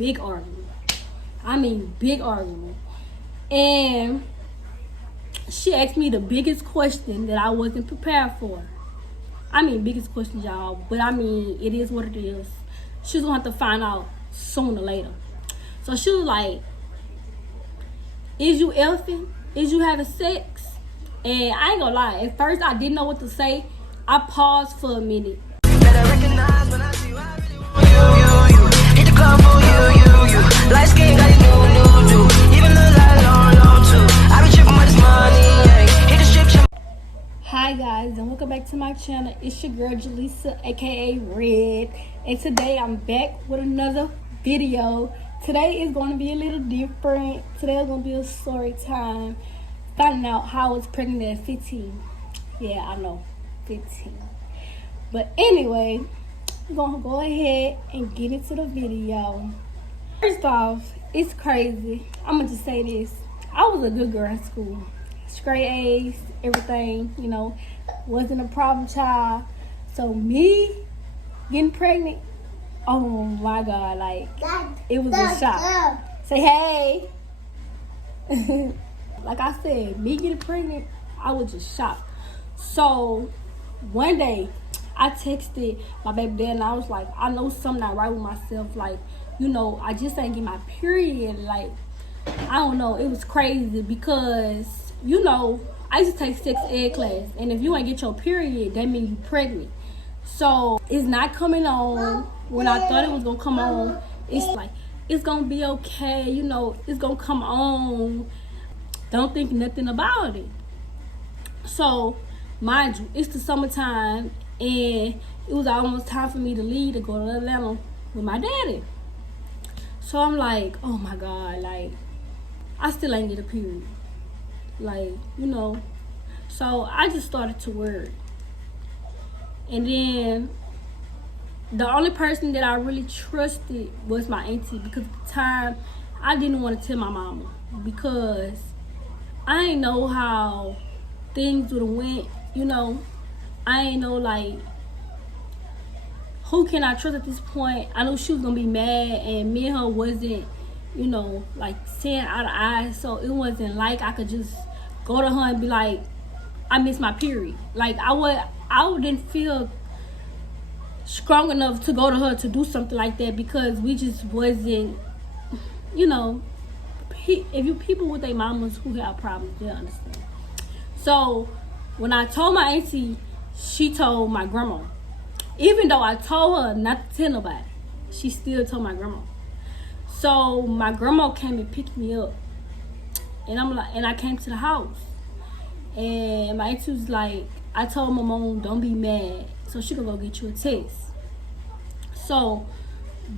big argument. I mean, big argument. And she asked me the biggest question that I wasn't prepared for. I mean, biggest question, y'all. But I mean, it is what it is. She was going to have to find out sooner or later. So she was like, is you elfing? Is you having sex? And I ain't gonna lie. At first, I didn't know what to say. I paused for a minute. Better recognize when I see you, I really want you. Hit the club for you. Light skin got it new. Even look like long too. I be tripping with this money, yeah. Hit the strip. Hi guys, and welcome back to my channel. It's your girl Julissa, aka Red, and today I'm back with another video. Today is going to be a little different. Today is going to be a story time, finding out how I was pregnant at 15. Yeah, I know, 15. But anyway, we're going to go ahead and get into the video. First off, it's crazy. I'm going to just say this. I was a good girl in school. Straight A's, everything, you know, wasn't a problem child. So me getting pregnant, oh my God, like, it was a shock. Say hey. Like I said, me getting pregnant, I was just shocked. So one day, I texted my baby dad and I was like, I know something not right with myself. Like, you know, I just ain't get my period. Like, I don't know, it was crazy because, you know, I used to take sex ed class, and if you ain't get your period, that means you pregnant. So it's not coming on when I thought it was gonna come on. It's like, it's gonna be okay, you know, it's gonna come on. Don't think nothing about it. So, mind you, it's the summertime, and it was almost time for me to leave to go to Atlanta with my daddy. So I'm like, oh my God, like, I still ain't get a period. Like, you know, so I just started to worry. And then the only person that I really trusted was my auntie, because at the time I didn't want to tell my mama because I didn't know how things would have went, you know. I ain't know, like, who can I trust at this point? I know she was gonna be mad, and me and her wasn't, you know, like, seeing eye to eye, so it wasn't like I could just go to her and be like, I missed my period. Like, I wouldn't feel strong enough to go to her to do something like that, because we just wasn't, you know, if you people with their mamas who have problems, they'll understand. So when I told my auntie, she told my grandma. Even though I told her not to tell nobody, she still told my grandma. So my grandma came and picked me up, and I came to the house, and my auntie was like, I told my mom, don't be mad, so she could go get you a test. So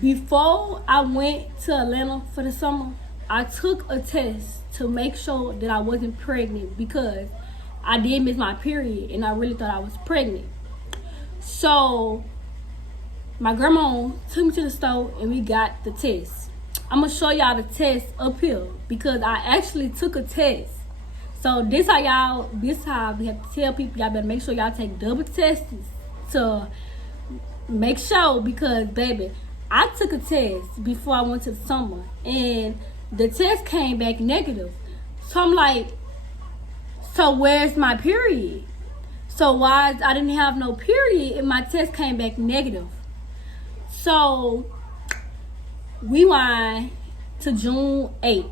before I went to Atlanta for the summer, I took a test to make sure that I wasn't pregnant, because I did miss my period and I really thought I was pregnant. So my grandma took me to the store and we got the test. I'm gonna show y'all the test up here because I actually took a test. So this how we have to tell people, y'all better make sure y'all take double tests to make sure, because baby, I took a test before I went to the summer and the test came back negative. So I'm like, so where's my period? So why I didn't have no period and my test came back negative? So we went to June 8th.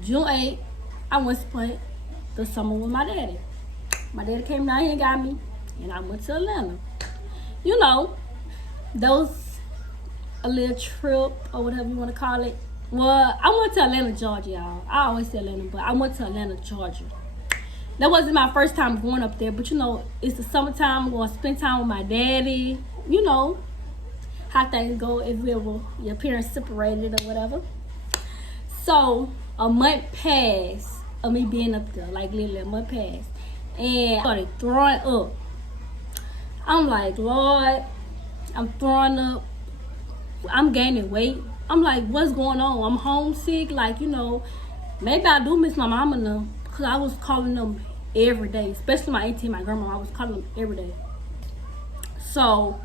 June 8th, I went to spend the summer with my daddy. My daddy came down here and got me, and I went to Atlanta. You know, those a little trip or whatever you want to call it. Well, I went to Atlanta, Georgia, y'all. I always say Atlanta, but I went to Atlanta, Georgia. That wasn't my first time going up there, but you know, it's the summertime. I'm going to spend time with my daddy. You know how things go if your parents separated or whatever. So a month passed of me being up there, like literally a month passed, and I started throwing up. I'm like, Lord, I'm throwing up. I'm gaining weight. I'm like, what's going on? I'm homesick. Like, you know, maybe I do miss my mama now, because I was calling them every day, especially my auntie and my grandma. I was calling them every day. So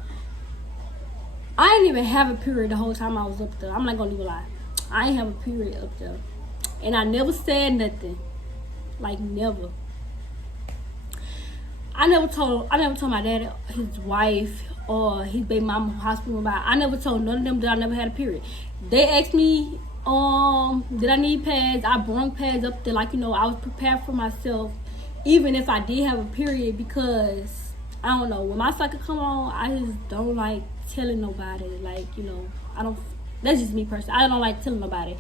I didn't even have a period the whole time I was up there. I'm not gonna even lie. I ain't have a period up there. And I never said nothing. Like, never. I never told my dad, his wife, or his baby mama hospital about. I never told none of them that I never had a period. They asked me, did I need pads? I brought pads up there, like, you know, I was prepared for myself, even if I did have a period, because I don't know, when my cycle come on, I just don't like telling nobody. Like, you know, I don't. That's just me personally. I don't like telling nobody.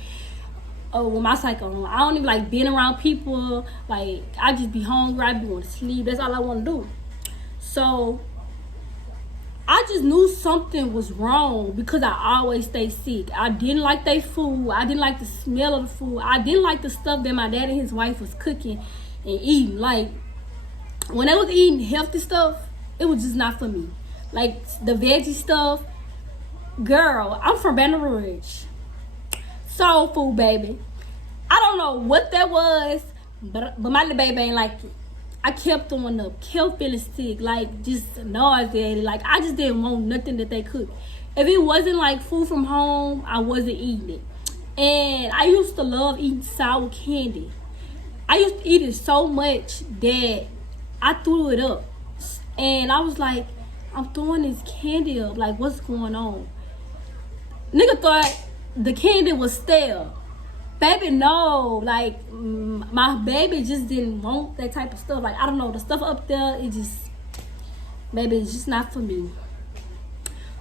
Oh, when my cycle on, I don't even like being around people. Like, I just be hungry, I be want to sleep. That's all I want to do. So I just knew something was wrong because I always stay sick. I didn't like their food. I didn't like the smell of the food. I didn't like the stuff that my dad and his wife was cooking and eating. Like, when they was eating healthy stuff, it was just not for me. Like, the veggie stuff, girl, I'm from Baton Rouge. Soul food, baby. I don't know what that was, but my little baby ain't like it. I kept throwing up, kept feeling sick, like just nauseated. Like, I just didn't want nothing that they cooked. If it wasn't like food from home, I wasn't eating it. And I used to love eating sour candy. I used to eat it so much that I threw it up. And I was like, I'm throwing this candy up. Like, what's going on? Nigga thought the candy was stale. Baby, no. Like, my baby just didn't want that type of stuff. Like, I don't know, the stuff up there, it just, baby, it's just not for me.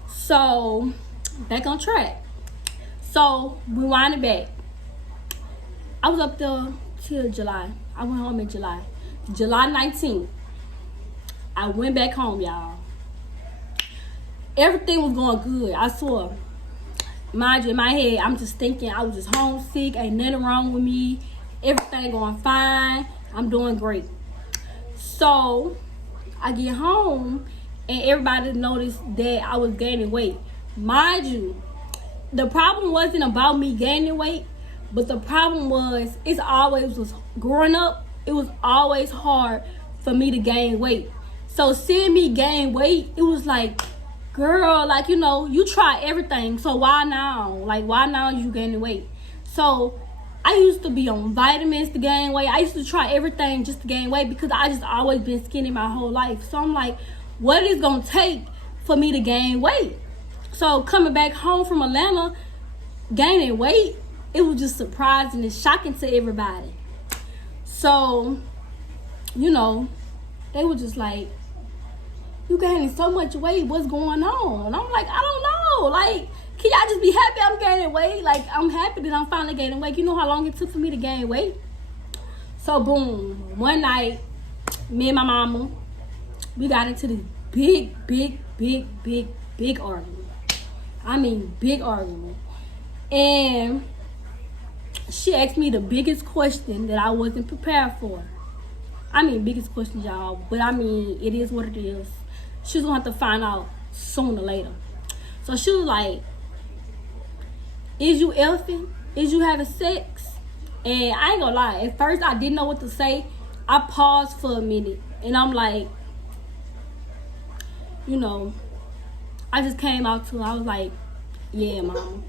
So, back on track. So, rewinding back. I was up there till July. I went home in July. July 19th. I went back home, y'all. Everything was going good, I swear. Mind you, in my head, I'm just thinking I was just homesick, ain't nothing wrong with me, everything going fine, I'm doing great. So, I get home, and everybody noticed that I was gaining weight. Mind you, the problem wasn't about me gaining weight, but the problem was, growing up, it was always hard for me to gain weight. So, seeing me gain weight, it was like, girl, like, you know, you try everything, so why now? Like, why now you gaining weight? So, I used to be on vitamins to gain weight. I used to try everything just to gain weight because I just always been skinny my whole life. So, I'm like, what is going to take for me to gain weight? So, coming back home from Atlanta, gaining weight, it was just surprising and shocking to everybody. So, you know, they were just like, you gaining so much weight, what's going on? And I'm like, I don't know. Like, can y'all just be happy I'm gaining weight? Like, I'm happy that I'm finally gaining weight. You know how long it took for me to gain weight? So, boom. One night, me and my mama, we got into this big argument. I mean, big argument. And she asked me the biggest question that I wasn't prepared for. I mean, biggest question, y'all. But, I mean, it is what it is. She's going to have to find out sooner or later. So she was like, is you elfing? Is you having sex? And I ain't gonna lie. At first, I didn't know what to say. I paused for a minute. And I'm like, you know, I just came out to her. I was like, yeah, mom.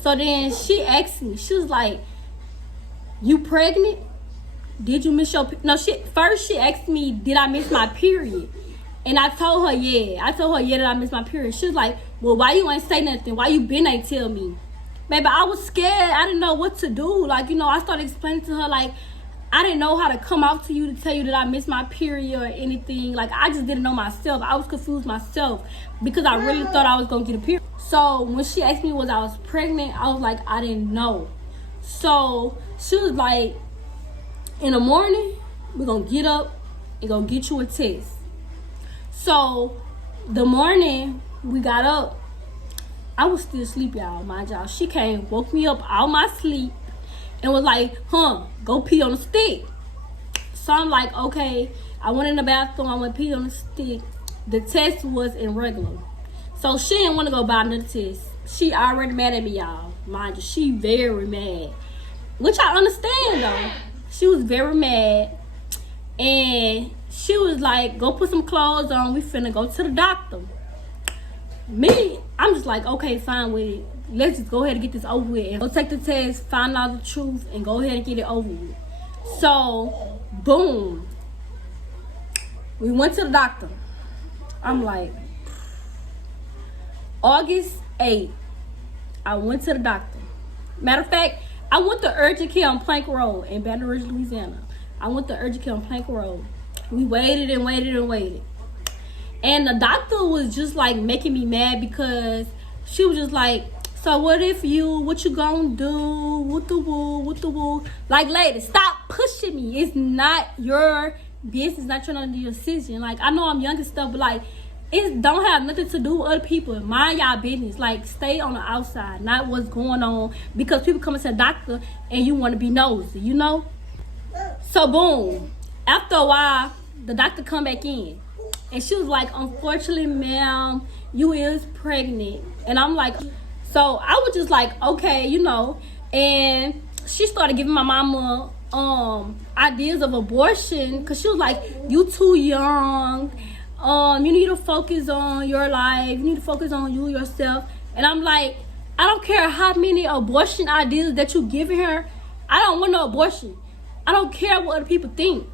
So then she asked me. She was like, you pregnant? Did you miss your... No, first she asked me, did I miss my period? And I told her, yeah. I told her, yeah, that I missed my period. She was like, well, why you ain't say nothing? Why you been ain't tell me? Baby, I was scared. I didn't know what to do. Like, you know, I started explaining to her, like, I didn't know how to come out to you to tell you that I missed my period or anything. Like, I just didn't know myself. I was confused myself because I really thought I was going to get a period. So, when she asked me was I was pregnant, I was like, I didn't know. So, she was like, in the morning, we're going to get up and go get you a test. So, the morning we got up, I was still asleep, y'all, mind y'all. She came, woke me up out my sleep, and was like, go pee on the stick. So, I'm like, okay. I went in the bathroom, I went pee on the stick. The test was irregular. So, she didn't want to go buy another test. She already mad at me, y'all. Mind you, she very mad. Which I understand, though. She was very mad. And she was like, go put some clothes on. We finna go to the doctor. me, I'm just like, okay, fine with it. Let's just go ahead and get this over with. And go take the test, find out the truth, and go ahead and get it over with. So, boom. We went to the doctor. I'm like, August 8th, I went to the doctor. Matter of fact, I went to urgent care on Plank Road in Baton Rouge, Louisiana. I went to urgent care on Plank Road. We waited and waited and waited. And the doctor was just like making me mad because she was just like, so what you gonna do? What the woo? Like, lady, stop pushing me. It's not your business, not your decision. Like, I know I'm young and stuff, but like, it don't have nothing to do with other people. Mind y'all business. Like, stay on the outside, not what's going on, because people come to the doctor and you want to be nosy, you know? So, boom. After a while, the doctor come back in. And she was like, unfortunately, ma'am, you is pregnant. And I'm like, so I was just like, okay, you know. And she started giving my mama ideas of abortion, because she was like, you too young. You need to focus on your life. You need to focus on you yourself. And I'm like, I don't care how many abortion ideas that you giving her. I don't want no abortion. I don't care what other people think.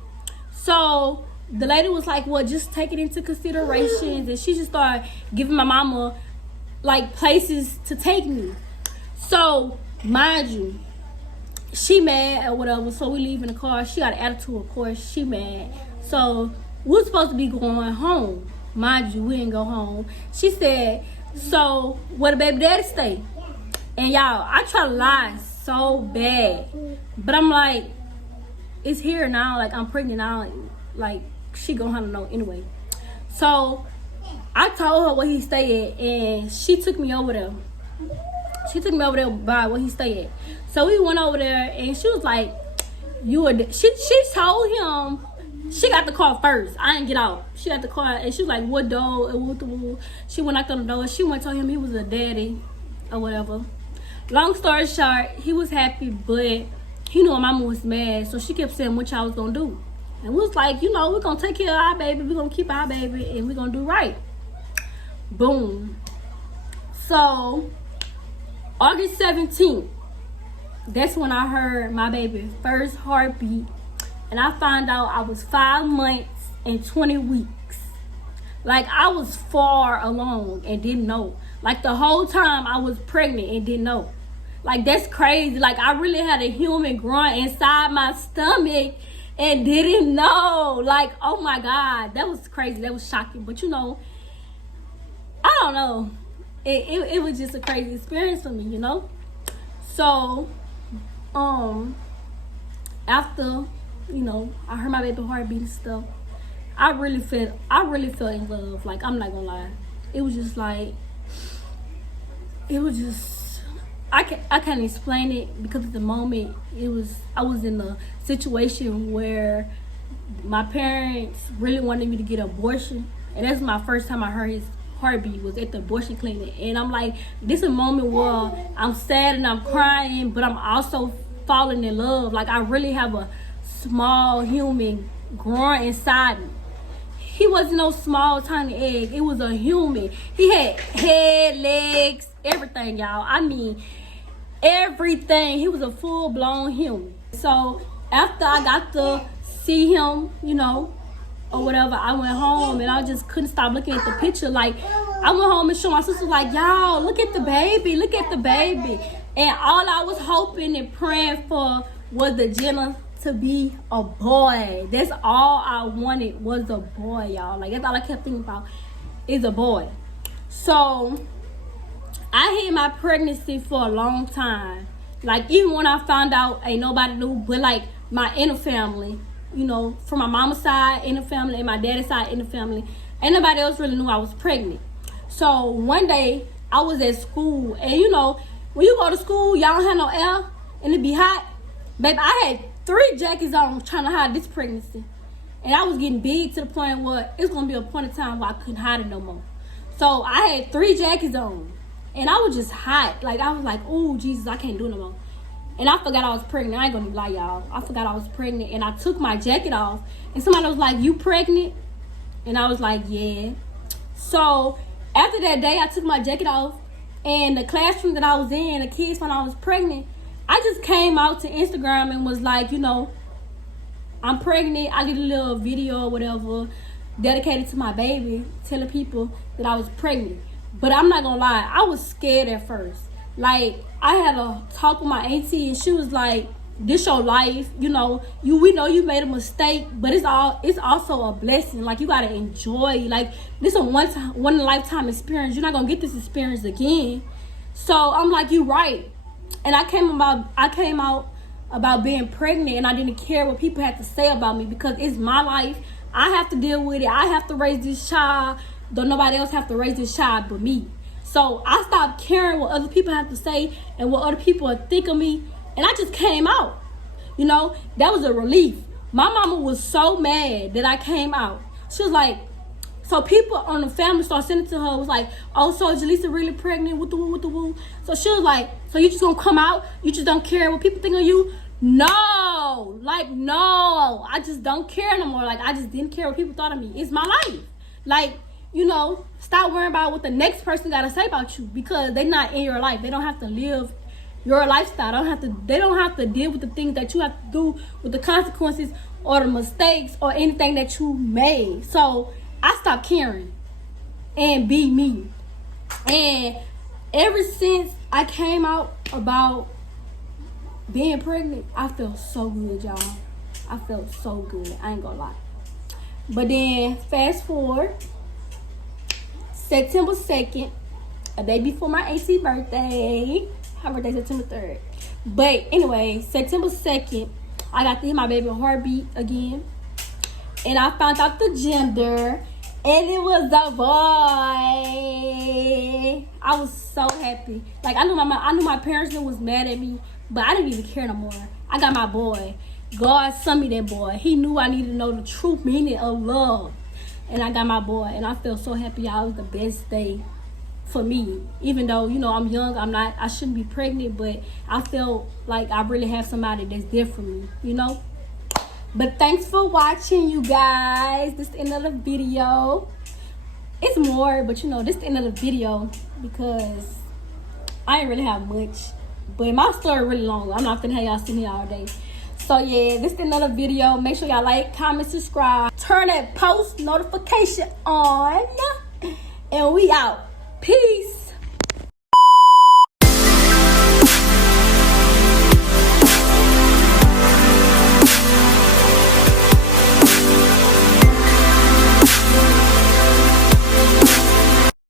So the lady was like, well, just take it into considerations. And she just started giving my mama like places to take me. So mind you, she mad or whatever. So we leave in the car. She got an attitude, of course. She mad. So we're supposed to be going home. Mind you, we didn't go home. She said, so where the baby daddy stay? And y'all, I try to lie so bad. But I'm like, it's here now. Like, I'm pregnant now. Like, she gonna have to know anyway. So I told her where he stay at, and she took me over there. She took me over there by where he stay at. So we went over there, and she was like, she told him, she got the car first. I didn't get out. She got the car, and she was like, what door? She went knocked on the door. She went and told him he was a daddy or whatever. Long story short, he was happy, but he knew mama was mad, so she kept saying what y'all was gonna do. And we was like, you know, we're gonna take care of our baby, we're gonna keep our baby, and we're gonna do right. Boom. So August 17th, that's when I heard my baby's first heartbeat. And I found out I was 5 months and 20 weeks. Like, I was far along and didn't know. Like, the whole time I was pregnant and didn't know. Like, that's crazy. Like, I really had a human growing inside my stomach and didn't know. Like, oh my God, that was crazy. That was shocking. But you know, I don't know. It was just a crazy experience for me, you know? So, after, you know, I heard my baby heartbeat and stuff, I really felt in love. Like, I'm not gonna lie. It was just like, I can't explain it, because at the moment I was in a situation where my parents really wanted me to get an abortion, and that's my first time I heard his heartbeat was at the abortion clinic. And I'm like, this is a moment where I'm sad and I'm crying, but I'm also falling in love. Like, I really have a small human growing inside me. He wasn't no small tiny egg. It was a human. He had head, legs, everything, y'all. I mean, everything. He was a full-blown human. So after I got to see him, you know, or whatever, I went home and I just couldn't stop looking at the picture. Like, I went home and showed my sister, like, y'all, look at the baby, look at the baby. And all I was hoping and praying for was the Jenna to be a boy. That's all I wanted, was a boy, y'all. Like, that's all I kept thinking about, is a boy. So I hid my pregnancy for a long time. Like, even when I found out, ain't nobody knew but like my inner family, you know, from my mama's side in the family and my daddy's side in the family. Ain't nobody else really knew I was pregnant. So one day I was at school, and you know, when you go to school, y'all don't have no air and it be hot. Baby, I had 3 jackets on trying to hide this pregnancy. And I was getting big to the point where it's going to be a point in time where I couldn't hide it no more. So I had 3 jackets on. And I was just hot. Like, I was like, oh, Jesus, I can't do it no more. And I forgot I was pregnant. I ain't going to lie, y'all. I forgot I was pregnant. And I took my jacket off. And somebody was like, you pregnant? And I was like, yeah. So after that day, I took my jacket off, and the classroom that I was in, the kids when I was pregnant, I just came out to Instagram and was like, you know, I'm pregnant. I did a little video or whatever dedicated to my baby, telling people that I was pregnant. But I'm not gonna lie, I was scared at first. Like, I had a talk with my auntie, and she was like, this your life, you know, we know you made a mistake, but it's also a blessing. Like, you gotta enjoy. Like, this is a one in a lifetime experience. You're not gonna get this experience again. So I'm like, you right. And I came out about being pregnant, and I didn't care what people had to say about me, because it's my life. I have to deal with it. I have to raise this child. Don't nobody else have to raise this child but me. So I stopped caring what other people have to say and what other people think of me, and I just came out. You know, that was a relief. My mama was so mad that I came out. She was like, so people on the family started sending to her, was like, oh, so Julissa really pregnant, with the woo. So she was like, so you just gonna come out? You just don't care what people think of you? No, like, no, I just don't care no more. Like, I just didn't care what people thought of me. It's my life. Like, you know, stop worrying about what the next person gotta say about you, because they're not in your life. They don't have to live your lifestyle. They don't have to deal with the things that you have to do, with the consequences or the mistakes or anything that you made. So I stopped caring and be me. And ever since I came out about being pregnant, I felt so good, y'all. I felt so good. I ain't gonna lie. But then fast forward, September 2nd, a day before my AC birthday. Her birthday September 3rd. But anyway, September 2nd, I got to hear my baby heartbeat again. And I found out the gender, and it was a boy. I was so happy. Like, I knew my parents was mad at me, but I didn't even care no more. I got my boy. God sent me that boy. He knew I needed to know the true meaning of love. And I got my boy, and I felt so happy. Y'all, it was the best day for me. Even though, you know, I'm young, I shouldn't be pregnant, but I felt like I really have somebody that's there for me, you know? But thanks for watching, you guys. This is the end of the video. It's more, but you know, this is the end of the video because I ain't really have much. But my story really long. I'm not gonna have y'all sitting here all day. So yeah, this is another video. Make sure y'all like, comment, subscribe. Turn that post notification on. And we out. Peace.